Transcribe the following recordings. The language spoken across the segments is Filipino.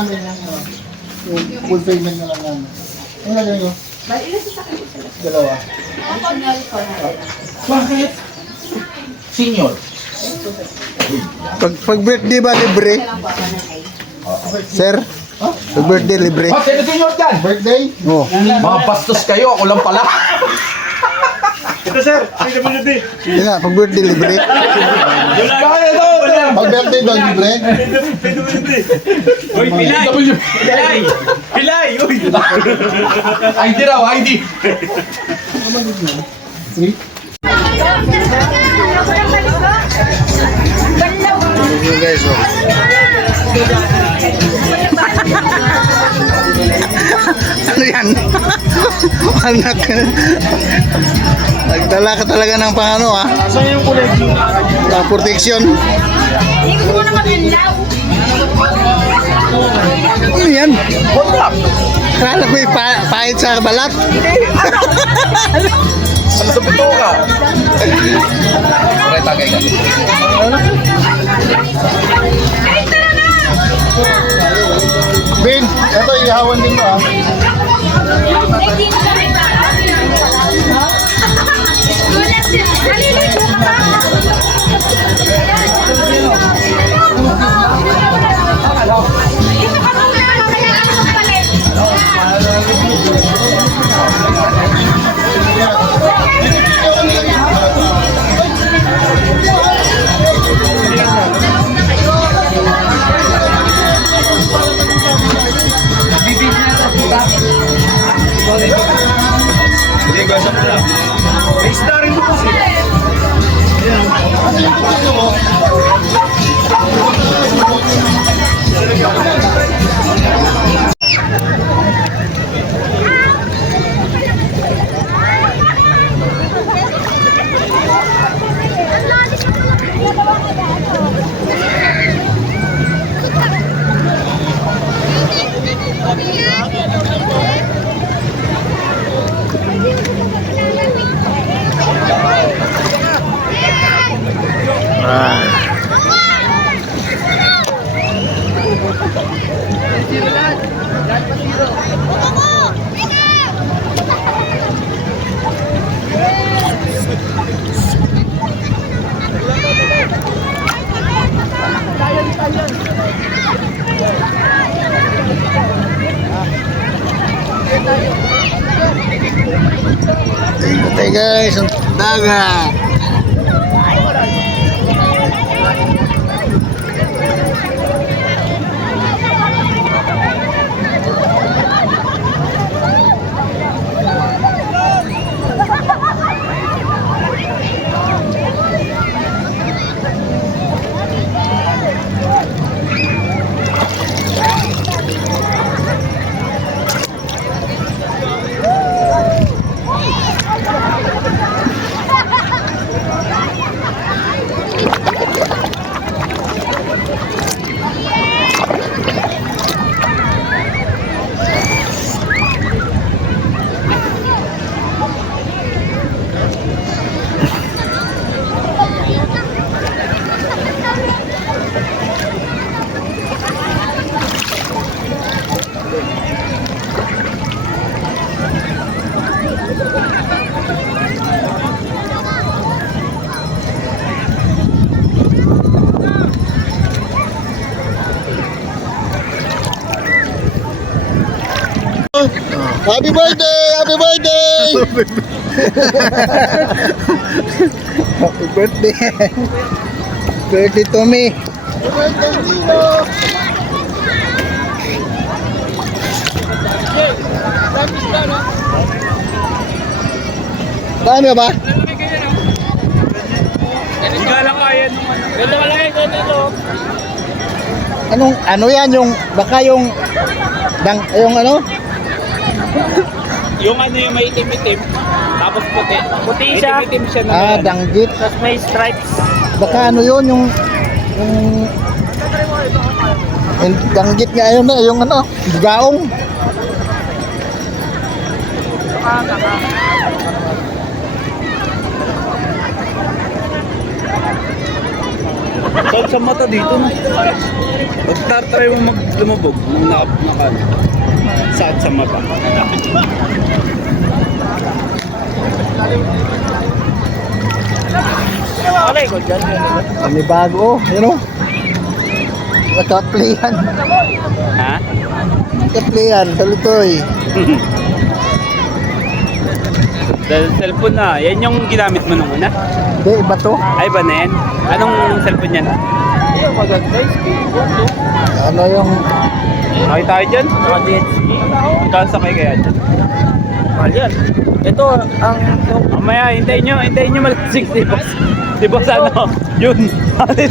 namin yung full payment na lang namin. Ano lagay nyo? Bali, ilan sa akin sila? Dalawa. Additional 400. Bakit? Senior. Pag birthday ba libre? Sir? Pag birthday libre? Oh, sino senior dyan? Birthday? Oh. Mga bastos kayo, ako lang pala. Ito sir, PWD. Yun nga, pag birthday libre. Kaya ito! Pag birthday daw, libre? PWD. Uy, Pilay! Pilay! Pilay! Uy! ID raw, ID! Free? Yun guys, oh. Ano yan? Anak. Nagdala ka talaga ng pangano, ha? Saan yung kulay? Protection. Hindi ko na maganda. Ano yan? Wala! Kala ko pahit sa balat. Ano sa puto ka? Okay, tagay ka. Bin, eto ihawan din mo, ha? Hindi ko sa pala. May isda rin po kasi. Ito guys, ang dagat. Happy birthday! Happy birthday! Happy birthday. Birthday to me. Happy birthday, Dino! Saan ka ba? Higa lang kaya nung ano. Ganda malaki, ganda ito. Anong, ano yan? Yung, baka yung, yung ano? Yung ano yung may itim-itim. Tapos puti. Puti siya. Itim-itim siya na. Ah, danggit. Tapos may stripes. Baka ano yun, yung danggit nga yun na, yung ano, gaong. Saan sa mata dito na? Pag try mo lumubog, nung saan sa mata? Okay, good yan. May bago, yun o. Naka-playan. Ha? Naka-playan, salutoy. Dahil cellphone na, yan yung ginamit mo nung una? Hindi, iba to. Ay ba na yan? Anong cellphone yan? Yung maganda, Ano yung... Makita tayo dyan? Magkano sakay kaya dyan? Mahal yan. Ito, ang... Mamaya, hintayin nyo malasig si boss. Si boss ano? Yun.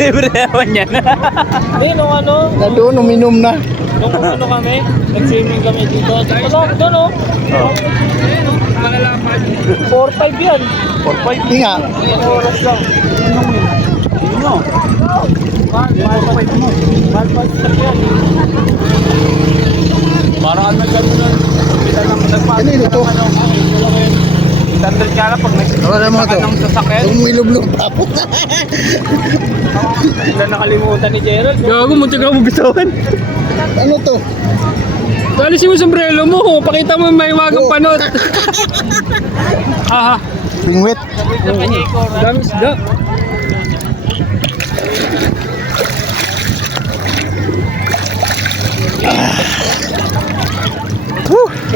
Libre naman yan. Hindi, nung ano, Na doon, uminom na. nung ano kami, nag-swimming kami dito. Dito lang, doon o. Oh. 4-5 yan. 4-5. Hindi nga. Ilang oras lang. Sino? Mahal sa yan. Parang nag-ano na. Ano yun ito? 800 ka na pag Wala mo to. ng sasakyan. Yung milog-log tapos. Wala nakalimutan ni Gerald. Gago, muntik ako bitawan. Ano to? Alisin mo sombrero mo. Pakita mo may wagang panot. Aha. Bingwit. Dami isda.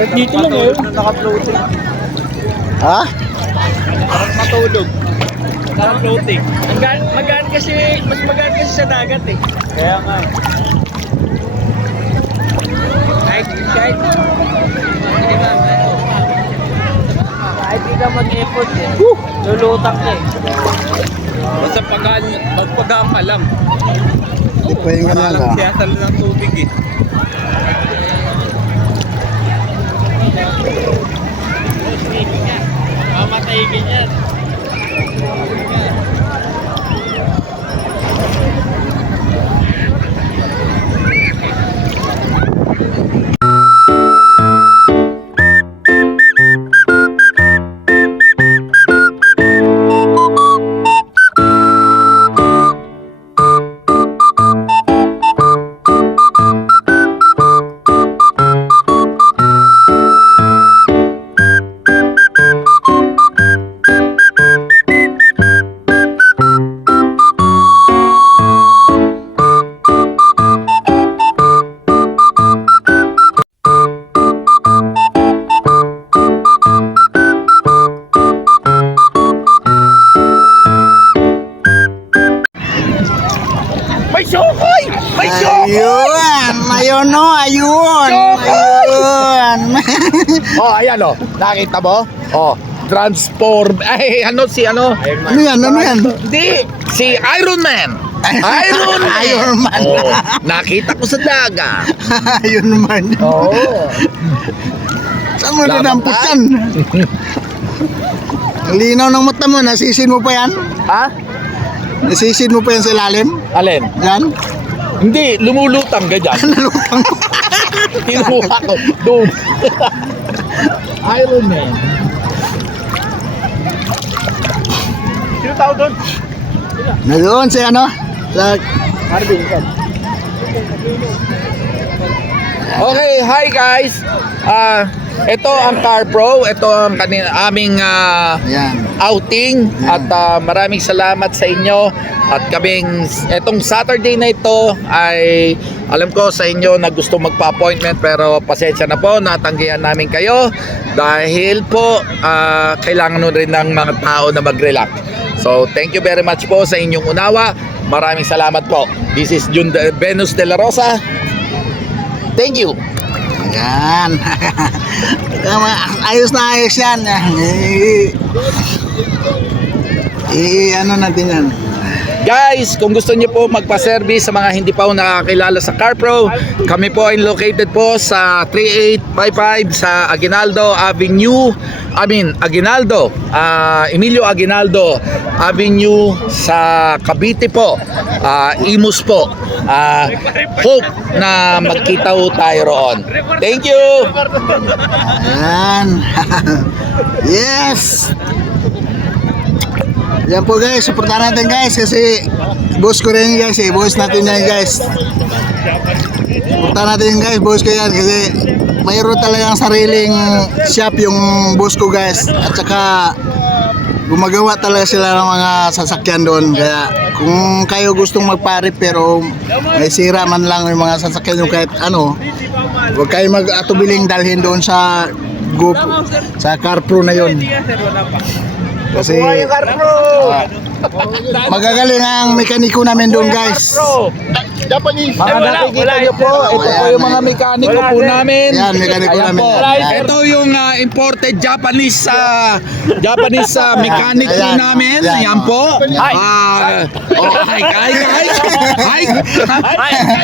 Dito lang eh. Naka-floating. Ha? Parang matulog. Naka-floating. Magaan kasi, mas magaan kasi sa dagat eh. Kaya nga. Kahit di ka mag-effort eh. Lulutang ka eh. Basta magpagaan ka lang. Ipahinga na lang. Kaya talo ng tubig eh. Mamatayin yan. Ayun! Ayun no, ayun! Ayun! Oh, ayan oh. Nakita mo? Oh, transform. Ay, ano si ano? Ano yan? Ano yan? Hindi, si Iron Man. Iron Man. Iron Man. Oh, nakita ko sa daga. Ayun man. Oo. Saan mo Laban nadampot ka? yan? Ang linaw ng mata mo, nasisin mo pa yan? Ha? Nasisin mo pa yan sa ilalim? Alin? Yan? Hindi, lumulutang ka dyan. Nalutang mo. Kinuha ko. Doon. Iron Man. Sino tao doon? Na doon si ano? Sa... Okay, hi guys. Ito ang Car Pro. Ito ang aming Ayan. outing at maraming salamat sa inyo at etong Saturday na ito ay alam ko sa inyo na gusto magpa-appointment pero pasensya na po, natanggihan namin kayo dahil po kailangan rin ng mga tao na mag-relax. So thank you very much po sa inyong unawa. Maraming salamat po. This is Venus de la Rosa. Thank you. Ayan. Ayos na ayos yan. Ano natin yan? Guys, kung gusto niyo po magpa-service sa mga hindi pa po nakakilala sa CarPro, kami po ay located po sa 3855 sa Aguinaldo Avenue. Emilio Aguinaldo Avenue sa Cavite po. Imus po. Hope na magkita po tayo roon. Thank you. Ayan. Yes. Yan po guys, supportahan natin guys kasi boss ko rin guys eh, boss natin yan guys. Supportahan natin guys, boss ko yan kasi mayroon talagang sariling shop yung boss ko guys. At saka gumagawa talaga sila ng mga sasakyan doon. Kaya kung kayo gustong magpa-repair o may sira man lang yung mga sasakyan yung kahit ano, huwag kayo mag-atubiling dalhin doon sa sa CarPro na yon. Kasi magagaling ang mekaniko namin doon guys. Japanese. Mga nakikita nyo po, ito po yung mga mekaniko po namin. Yan, mekaniko Ayan namin. po. Yan. Ito yung imported Japanese mechanic po Ayan. namin. Ayan. Ayan po. Hi. Hi.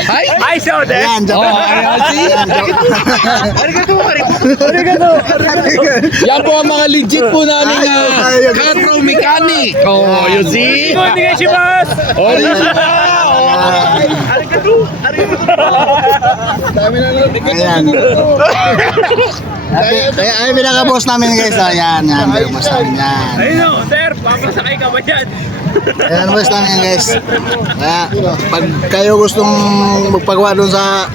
Hi. Hi, Sode! Ayan, Oh, ayan, see? Yan po ang mga legit po namin CarPro mechanic. Oh, you see? Oh, Ayan. Ay, pinaka-boss namin guys. Ayan, yan. Boss namin yan. Ayun o, sir, papasakay ka ba dyan? Ayan, boss namin guys. Kaya, pag kayo gustong magpagawa doon sa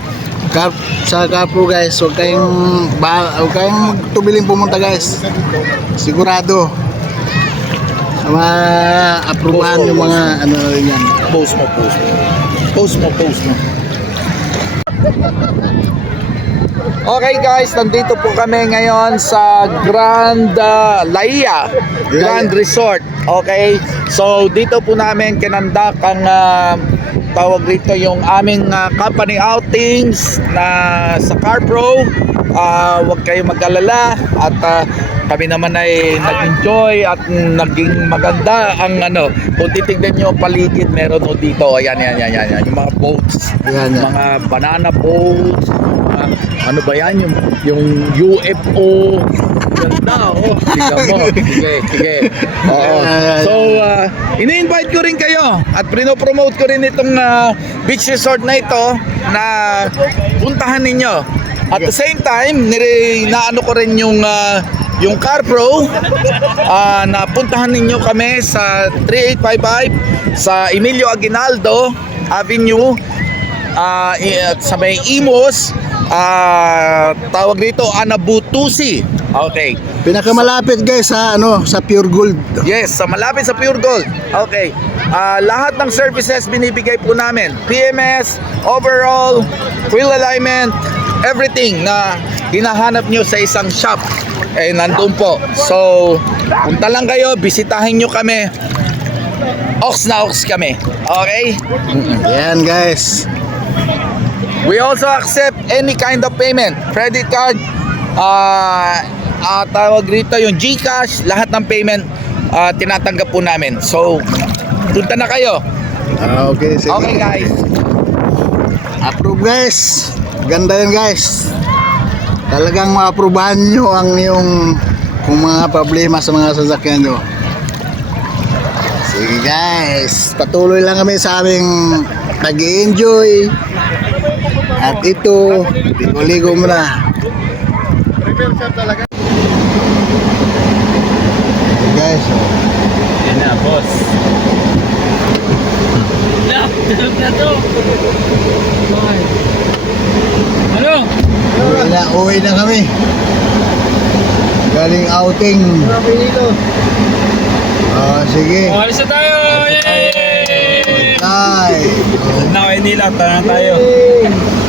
CarPro guys, huwag kayong tubiling pumunta guys. Sigurado. Ma-aprobahan yung mga ano yan. Post mo. Okay guys, nandito po kami ngayon sa Grand Laia Grand Resort. Okay, so dito po namin kinandak ang tawag rito yung aming company outings na sa CarPro. Huwag kayo mag-alala at kami naman ay nag-enjoy at naging maganda ang ano. Kung titignan nyo paligid, meron o dito. Ayan. Yung mga boats. Yan. Mga banana boats. Ano ba yan? Yung UFO. Ganda, oh. Tingnan mo. Sige. Oo. So, ini-invite ko rin kayo at pinopromote ko rin itong beach resort na ito na puntahan ninyo. At the same time, naano ko rin yung CarPro, na puntahan ninyo kami sa 3855 sa Emilio Aguinaldo Avenue, sa may Imos, tawag dito Anabutusi. Okay. Pinakamalapit guys sa sa Pure Gold. Yes, sa malapit sa Pure Gold. Okay. Lahat ng services binibigay po namin. PMS, overall, wheel alignment, everything na hinahanap nyo sa isang shop nandun po. So, punta lang kayo, bisitahin nyo kami. Ox na ox kami. Okay? Ayan guys. We also accept any kind of payment. Credit card, tawag rito yung GCash, lahat ng payment tinatanggap po namin. So, punta na kayo. Okay, sige. Okay guys. Approve guys. Ganda yan guys. Talagang ma-aprobahan nyo ang yung kung mga problema sa mga sasakyan nyo. Sige guys, patuloy lang kami sa aming nag-i-enjoy. At ito, ligo-ligo muna. Repair shop talaga. Guys, Yan na, boss. Tulog na to. Ano? uwi na kami. Galing outing. Sige. Alis na tayo! Yay! Bye. Na Maynila, tayo. Yay!